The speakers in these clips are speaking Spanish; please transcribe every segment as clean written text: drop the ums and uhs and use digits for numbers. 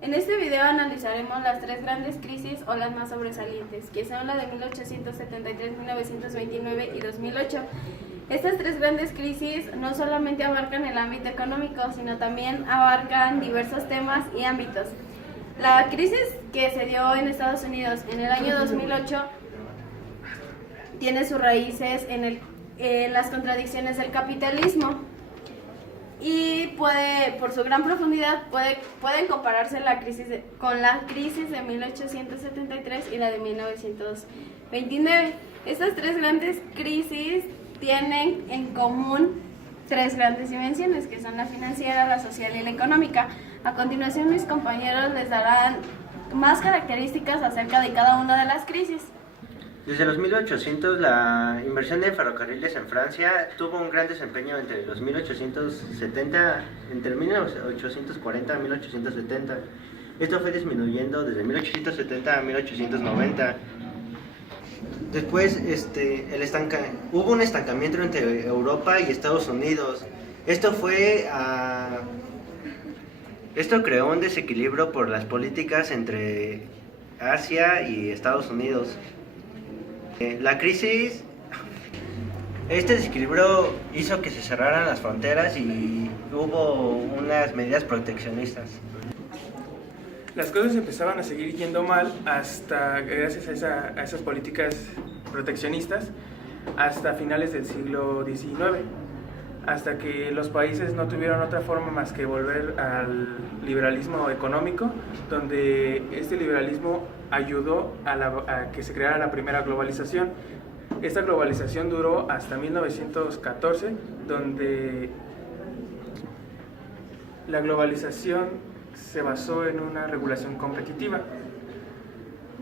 En este video analizaremos las tres grandes crisis o las más sobresalientes, que son la de 1873, 1929 y 2008. Estas tres grandes crisis no solamente abarcan el ámbito económico, sino también abarcan diversos temas y ámbitos. La crisis que se dio en Estados Unidos en el año 2008 tiene sus raíces en las contradicciones del capitalismo y por su gran profundidad pueden compararse con la crisis de 1873 y la de 1929. Estas tres grandes crisis tienen en común tres grandes dimensiones, que son la financiera, la social y la económica. A continuación, mis compañeros les darán más características acerca de cada una de las crisis. Desde los 1800, la inversión de ferrocarriles en Francia tuvo un gran desempeño entre 1840 a 1870. Esto fue disminuyendo desde 1870 a 1890. Después hubo un estancamiento entre Europa y Estados Unidos. Esto creó un desequilibrio por las políticas entre Asia y Estados Unidos. Este desequilibrio hizo que se cerraran las fronteras y hubo unas medidas proteccionistas. Las cosas empezaban a seguir yendo mal gracias a esas políticas proteccionistas hasta finales del siglo XIX, hasta que los países no tuvieron otra forma más que volver al liberalismo económico, donde este liberalismo ayudó a que se creara la primera globalización. Esta globalización duró hasta 1914, donde la globalización se basó en una regulación competitiva.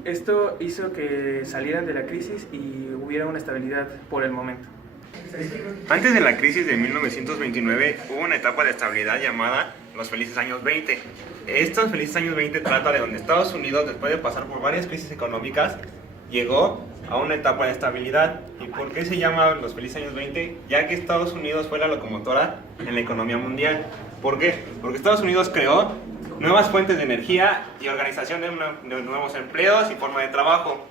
Esto hizo que salieran de la crisis y hubiera una estabilidad por el momento. Antes de la crisis de 1929 hubo una etapa de estabilidad llamada los felices años 20. Estos felices años 20 trata de donde Estados Unidos, después de pasar por varias crisis económicas, llegó a una etapa de estabilidad. ¿Y por qué se llama los felices años 20? Ya que Estados Unidos fue la locomotora en la economía mundial. ¿Por qué? Porque Estados Unidos creó nuevas fuentes de energía y organización de nuevos empleos y forma de trabajo.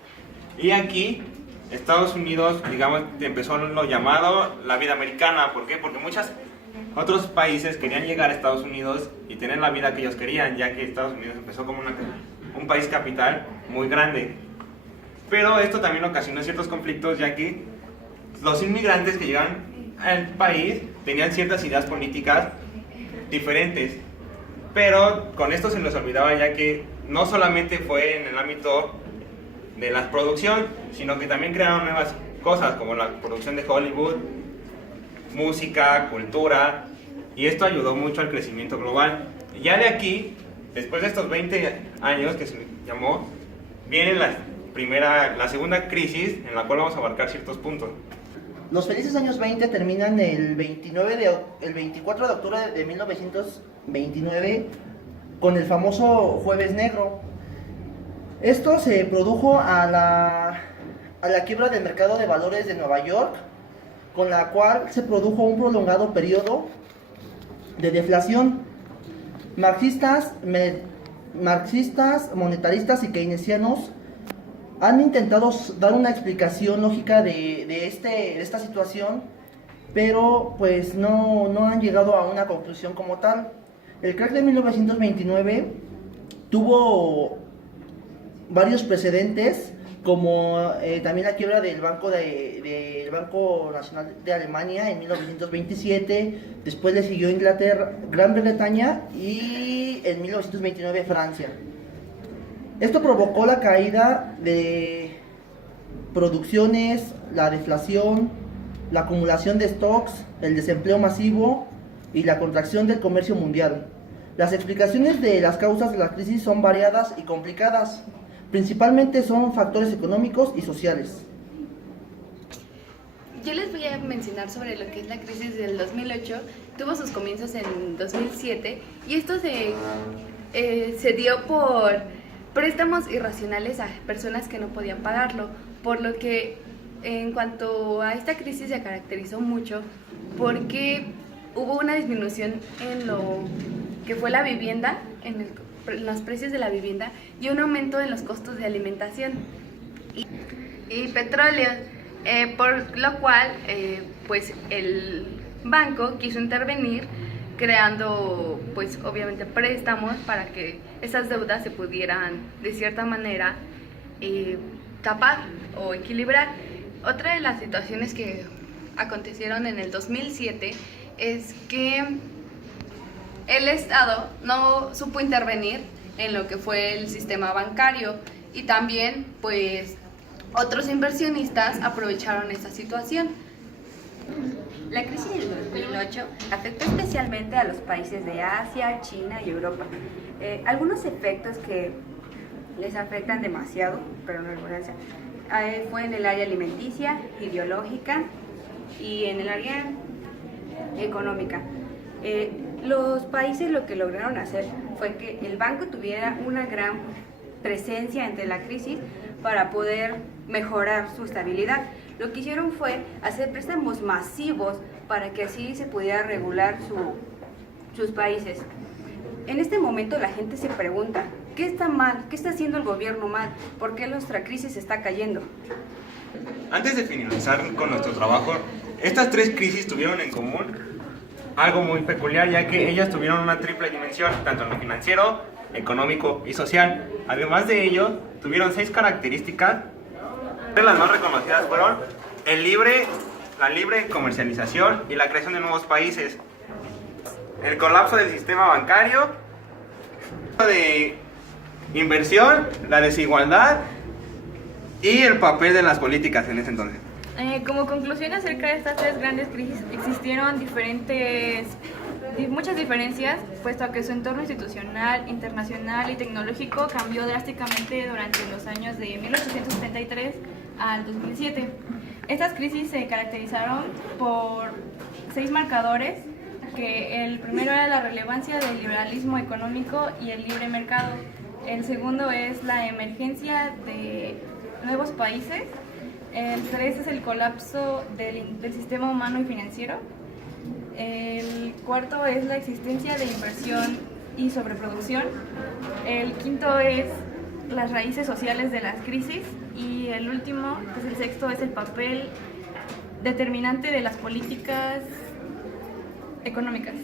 Y aquí Estados Unidos, digamos, empezó lo llamado la vida americana. ¿Por qué? Porque muchos otros países querían llegar a Estados Unidos y tener la vida que ellos querían, ya que Estados Unidos empezó como un país capital muy grande. Pero esto también ocasionó ciertos conflictos, ya que los inmigrantes que llegan al país tenían ciertas ideas políticas diferentes. Pero con esto se les olvidaba, ya que no solamente fue en el ámbito de la producción, sino que también crearon nuevas cosas como la producción de Hollywood, música, cultura, y esto ayudó mucho al crecimiento global. Y ya de aquí, después de estos 20 años que se llamó, viene la segunda crisis en la cual vamos a abarcar ciertos puntos. Los felices años 20 terminan el 24 de octubre de 1929 con el famoso Jueves Negro. Esto se produjo a la quiebra del mercado de valores de Nueva York, con la cual se produjo un prolongado periodo de deflación. Marxistas, monetaristas y keynesianos han intentado dar una explicación lógica de esta situación, pero pues no han llegado a una conclusión como tal. El crack de 1929 tuvo varios precedentes, como también la quiebra del Banco Nacional de Alemania en 1927, después le siguió Inglaterra, Gran Bretaña y en 1929 Francia. Esto provocó la caída de producciones, la deflación, la acumulación de stocks, el desempleo masivo y la contracción del comercio mundial. Las explicaciones de las causas de la crisis son variadas y complicadas. Principalmente son factores económicos y sociales. Yo les voy a mencionar sobre lo que es la crisis del 2008. Tuvo sus comienzos en 2007 y esto se dio por préstamos irracionales a personas que no podían pagarlo, por lo que en cuanto a esta crisis se caracterizó mucho porque hubo una disminución en lo que fue la vivienda los precios de la vivienda y un aumento en los costos de alimentación y petróleo, por lo cual pues el banco quiso intervenir creando pues obviamente préstamos para que esas deudas se pudieran de cierta manera tapar o equilibrar. Otra de las situaciones que acontecieron en el 2007 es que el Estado no supo intervenir en lo que fue el sistema bancario y también pues otros inversionistas aprovecharon esa situación. La crisis del 2008 afectó especialmente a los países de Asia, China y Europa. Algunos efectos que les afectan demasiado, pero no importancia, fue en el área alimenticia, ideológica y en el área económica. Los países lo que lograron hacer fue que el banco tuviera una gran presencia entre la crisis para poder mejorar su estabilidad. Lo que hicieron fue hacer préstamos masivos para que así se pudiera regular sus países. En este momento la gente se pregunta, ¿qué está mal? ¿Qué está haciendo el gobierno mal? ¿Por qué nuestra crisis está cayendo? Antes de finalizar con nuestro trabajo, estas tres crisis tuvieron en común algo muy peculiar, ya que ellas tuvieron una triple dimensión, tanto en lo financiero, económico y social. Además de ello, tuvieron 6 características. Las más reconocidas fueron la libre comercialización y la creación de nuevos países, el colapso del sistema bancario, de inversión, la desigualdad y el papel de las políticas en ese entonces. Como conclusión acerca de estas tres grandes crisis, existieron muchas diferencias, puesto que su entorno institucional, internacional y tecnológico cambió drásticamente durante los años de 1873 al 2007. Estas crisis se caracterizaron por 6 marcadores, que el primero era la relevancia del liberalismo económico y el libre mercado. El segundo es la emergencia de nuevos países. El 3 es el colapso del sistema humano y financiero. El cuarto es la existencia de inversión y sobreproducción. El quinto es las raíces sociales de las crisis. Y el último, pues el sexto, es el papel determinante de las políticas económicas.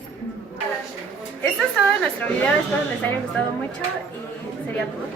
Esto es todo de nuestro video, espero les haya gustado mucho y sería todo.